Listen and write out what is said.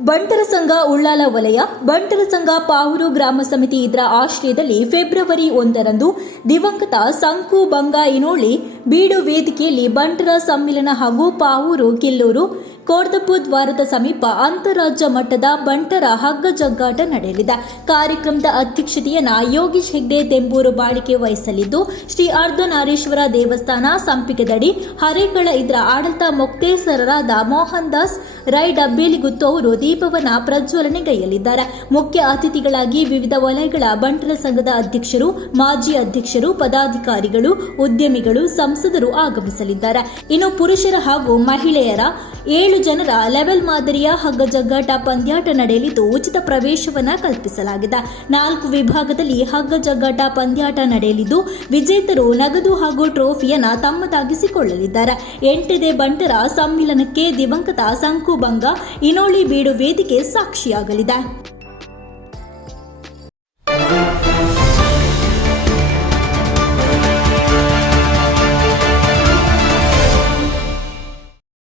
ಬಂಟರ ಸಂಘ ಉಳ್ಳಾಲ ವಲಯ, ಬಂಟರ ಸಂಘ ಪಾವೂರು ಗ್ರಾಮ ಸಮಿತಿ ಇದರ ಆಶ್ರಯದಲ್ಲಿ ಫೆಬ್ರವರಿ ಒಂದರಂದು ದಿವಂಗತ ಸಂಕು ಬಂಗ ಇನೋಳಿ ಬೀಡು ವೇದಿಕೆಯಲ್ಲಿ ಬಂಟರ ಸಮ್ಮಿಲನ ಹಾಗೂ ಪಾವೂರು ಕಿಲ್ಲೂರು ಕೋರ್ದಪ್ಪು ದ್ವಾರದ ಸಮೀಪ ಅಂತಾರಾಜ್ಯ ಮಟ್ಟದ ಬಂಟರ ಹಗ್ಗ ಜಗ್ಗಾಟ ನಡೆಯಲಿದೆ. ಕಾರ್ಯಕ್ರಮದ ಅಧ್ಯಕ್ಷತೆಯನ್ನ ಯೋಗೀಶ್ ಹೆಗ್ಡೆ ತೆಂಬೂರು ಬಾಳಿಕೆ ವಹಿಸಲಿದ್ದು, ಶ್ರೀ ಅರ್ಧನಾರೀಶ್ವರ ದೇವಸ್ಥಾನ ಸಂಪಿಗೆದಡಿ ಹರೇಕಳ ಇದರ ಆಡಳಿತ ಮೊಕ್ತೇಸರರಾದ ಮೋಹನ್ ದಾಸ್ ರೈ ಡಬ್ಬೇಲಿಗುತ್ತು ಅವರು ದೀಪವನ್ನ ಪ್ರಜ್ವಲನೆಗೈಯಲಿದ್ದಾರೆ. ಮುಖ್ಯ ಅತಿಥಿಗಳಾಗಿ ವಿವಿಧ ವಲಯಗಳ ಬಂಟರ ಸಂಘದ ಅಧ್ಯಕ್ಷರು, ಮಾಜಿ ಅಧ್ಯಕ್ಷರು, ಪದಾಧಿಕಾರಿಗಳು, ಉದ್ಯಮಿಗಳು, ಸಂಸದರು ಆಗಮಿಸಲಿದ್ದಾರೆ. ಇನ್ನು ಪುರುಷರ ಹಾಗೂ ಮಹಿಳೆಯರ ಏಳು ಜನರ ಲೆವೆಲ್ ಮಾದರಿಯ ಹಗ್ಗ ಜಗ್ಗಾಟ ಪಂದ್ಯಾಟ ನಡೆಯಲಿದ್ದು ಉಚಿತ ಪ್ರವೇಶವನ್ನು ಕಲ್ಪಿಸಲಾಗಿದೆ. ನಾಲ್ಕು ವಿಭಾಗದಲ್ಲಿ ಹಗ್ಗ ಜಗ್ಗಾಟ ಪಂದ್ಯಾಟ ನಡೆಯಲಿದ್ದು ವಿಜೇತರು ನಗದು ಹಾಗೂ ಟ್ರೋಫಿಯನ್ನು ತಮ್ಮದಾಗಿಸಿಕೊಳ್ಳಲಿದ್ದಾರೆ. ಎಂಟಿದೆ ಬಂಟರ ಸಮ್ಮಿಲನಕ್ಕೆ ದಿವಂಗತ ಸಂಕು ಬಂಗ ಇನೋಳಿ ಬೀಡು ವೇದಿಕೆ ಸಾಕ್ಷಿಯಾಗಲಿದೆ.